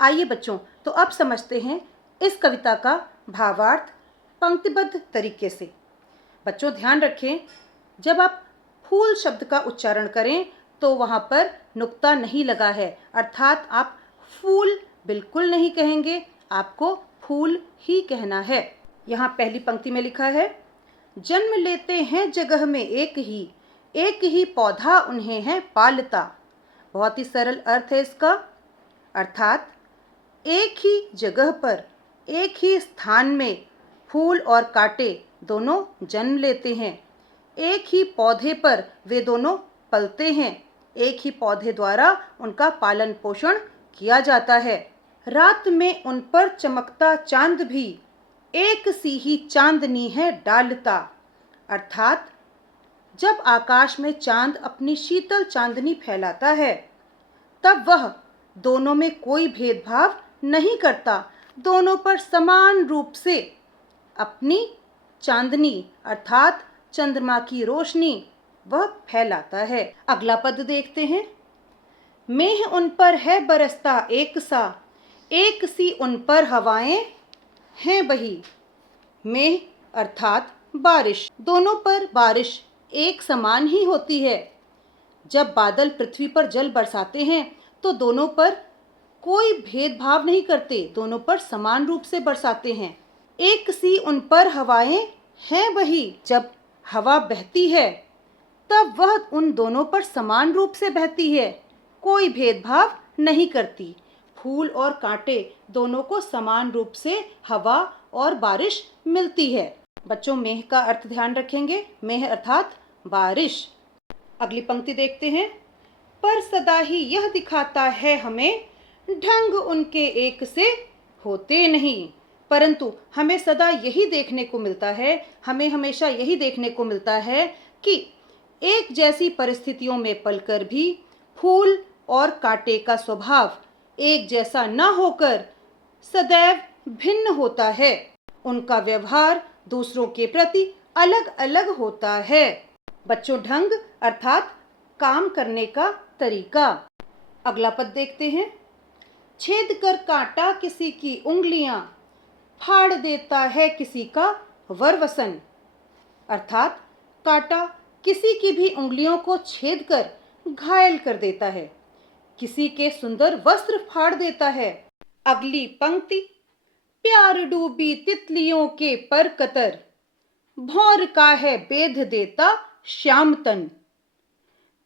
आइए बच्चों, तो अब समझते हैं इस कविता का भावार्थ पंक्तिबद्ध तरीके से। बच्चों ध्यान रखें, जब आप फूल शब्द का उच्चारण करें तो वहाँ पर नुक्ता नहीं लगा है, अर्थात आप फूल बिल्कुल नहीं कहेंगे, आपको फूल ही कहना है। यहाँ पहली पंक्ति में लिखा है, जन्म लेते हैं जगह में एक ही पौधा उन्हें है पालता। बहुत ही सरल अर्थ है इसका, अर्थात एक ही जगह पर एक ही स्थान में फूल और कांटे दोनों जन्म लेते हैं। एक ही पौधे पर वे दोनों पलते हैं, एक ही पौधे द्वारा उनका पालन पोषण किया जाता है। रात में उन पर चमकता चांद भी एक सी ही चांदनी है डालता। अर्थात जब आकाश में चांद अपनी शीतल चांदनी फैलाता है तब वह दोनों में कोई भेदभाव नहीं करता, दोनों पर समान रूप से अपनी चांदनी अर्थात चंद्रमा की रोशनी वह फैलाता है। अगला पद देखते हैं, मेह उन पर है बरसता एक सी उन पर हवाएं हैं बही। मेह अर्थात बारिश, दोनों पर बारिश एक समान ही होती है। जब बादल पृथ्वी पर जल बरसाते हैं तो दोनों पर कोई भेदभाव नहीं करते, दोनों पर समान रूप से बरसाते हैं। एक सी उन पर हवाएं हैं बही, जब हवा बहती है तब वह उन दोनों पर समान रूप से बहती है, कोई भेदभाव नहीं करती। फूल और कांटे दोनों को समान रूप से हवा और बारिश मिलती है। बच्चों मेह का अर्थ ध्यान रखेंगे, मेह अर्थात बारिश। अगली पंक्ति देखते हैं, पर सदा ही यह दिखाता है हमें ढंग उनके एक से होते नहीं। परंतु हमें सदा यही देखने को मिलता है, हमें हमेशा यही देखने को मिलता है कि एक जैसी परिस्थितियों में पलकर भी फूल और कांटे का स्वभाव एक जैसा न होकर सदैव भिन्न होता है। उनका व्यवहार दूसरों के प्रति अलग अलग होता है। बच्चों ढंग अर्थात काम करने का तरीका। अगला पद देखते हैं, छेद कर कांटा किसी की उंगलियां फाड़ देता है किसी का वरवसन। अर्थात कांटा किसी की भी उंगलियों को छेद कर घायल कर देता है, किसी के सुंदर वस्त्र फाड़ देता है। अगली पंक्ति, प्यार डूबी तितलियों के पर कतर भौर का है बेध देता श्याम तन।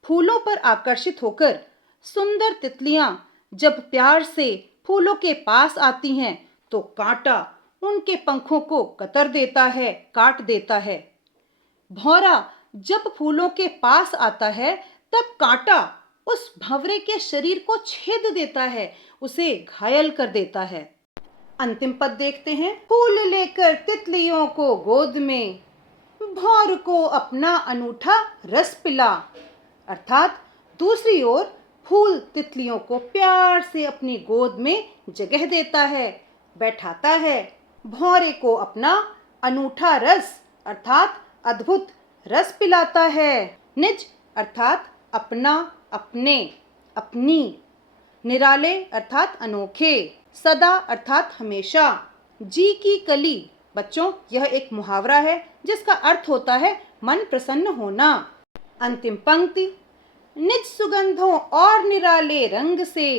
फूलों पर आकर्षित होकर सुंदर तितलियां जब प्यार से फूलों के पास आती हैं तो कांटा उनके पंखों को कतर देता है, काट देता है। भौरा जब फूलों के पास आता है तब कांटा उस भंवरे के शरीर को छेद देता है, उसे घायल कर देता है। अंतिम पद देखते हैं, फूल लेकर तितलियों को गोद में भौर को अपना अनूठा रस पिला। अर्थात दूसरी ओर फूल तितलियों को प्यार से अपनी गोद में जगह देता है, बैठाता है, भौरे को अपना अनूठा रस अर्थात अद्भुत रस पिलाता है। निज अर्थात अपना, अपने, अपनी, निराले अर्थात अनोखे, सदा अर्थात हमेशा, जी की कली। बच्चों यह एक मुहावरा है जिसका अर्थ होता है मन प्रसन्न होना। अंतिम पंक्ति, निज सुगंधों और निराले रंग से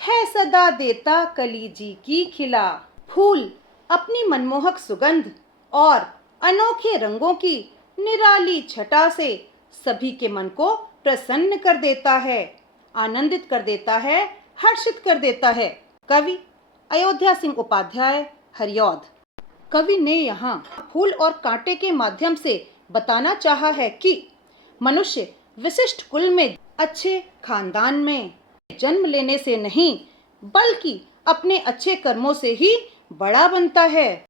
है सदा देता कली जी की खिला। फूल अपनी मनमोहक सुगंध और अनोखे रंगों की निराली छटा से सभी के मन को प्रसन्न कर देता है, आनंदित कर देता है, हर्षित कर देता है। कवि अयोध्या सिंह उपाध्याय, हरिऔध। कवि ने यहाँ फूल और कांटे के माध्यम से बताना चाहा है कि मनुष्य विशिष्ट कुल में, अच्छे खानदान में जन्म लेने से नहीं बल्कि अपने अच्छे कर्मों से ही बड़ा बनता है।